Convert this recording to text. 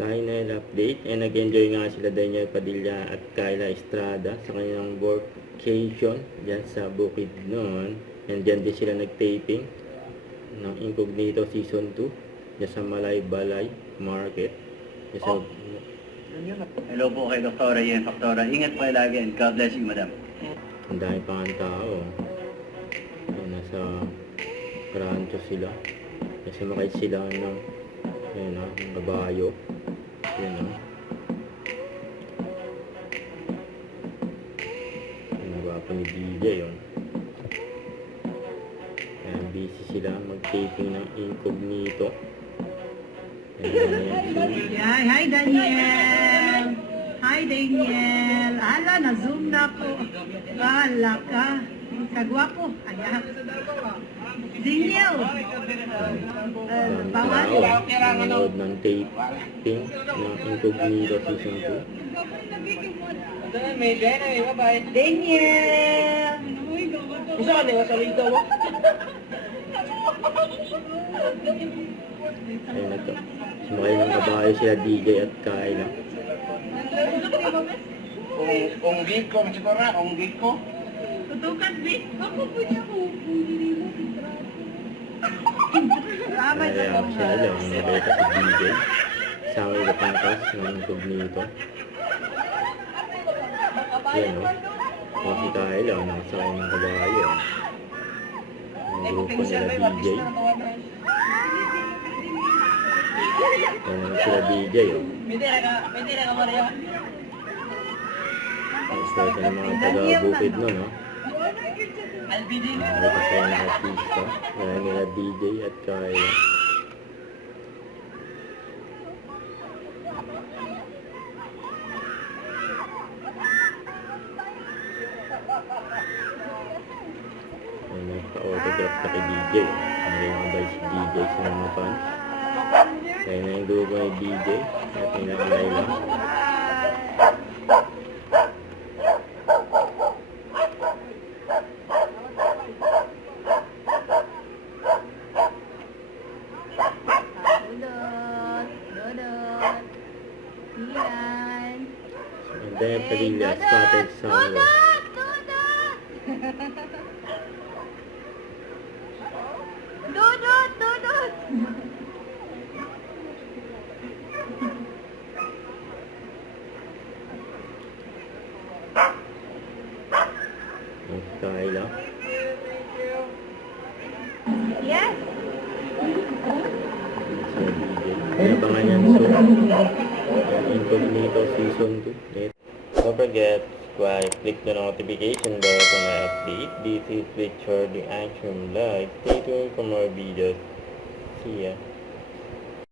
Kyle update, and nag-enjoy nga sila Daniel Padilla at Kyla Estrada sa kanilang workcation dyan sa Bukidnon, and dyan din sila nag-taping ng Incognito Season 2 dyan sa Malay-Balay Market dyan sa... Hello po kay Doktora Ian Factora. Ingat po lagi and God bless you, madam. Ang dami pa ang tao. So, nasa rancho sila kasi makay sila ng ng kabayo. Yan o. Ang gwapo ni DJ yun. Kaya busy sila mag-taping ng Incognito. Hi Daniel! Hi Daniel! Ala, na-zoom na po. Ala ka. Kagwapo. Ayan. Daniel! Bawal. Nanonood ng taping ng Incognito Season 2. Daniel! Isa ka nila sa ligaw. Ayun, sumakay ng kabayo sila DJ at Kyla. Kung gig ko, siguro kung gig ko. Tutukan, Vic. Ako po niya ko. Kaya ako siya alam, nabeta si DJ. Sama yung kapantas ng Incognito. Yan o. Kung si Kyla, nakasakay ng kabayo. Ang grupo nila DJ. Yan naman sila DJ o. Pwede na ka mo rin. Start ng mga taga-bukid nun o. Albidin. Nakita sila ng artista. Kaya nila DJ at Kyla. Ay, nagpa-autograph na kay DJ. Nakikabay si DJ sa mga fans. Kaya na yung grupo ni DJ at nila Kyla. Dodot. Ilan. And then Padilla spotted somewhere. Dodot. Ang Kyla. Yes. Sa DJ. Inabangan yan soon. Ang Incognito Season 2. Don't forget, subscribe, click the notification bell for my update. This is Richard, the Action Live. Stay tuned for more videos. See ya.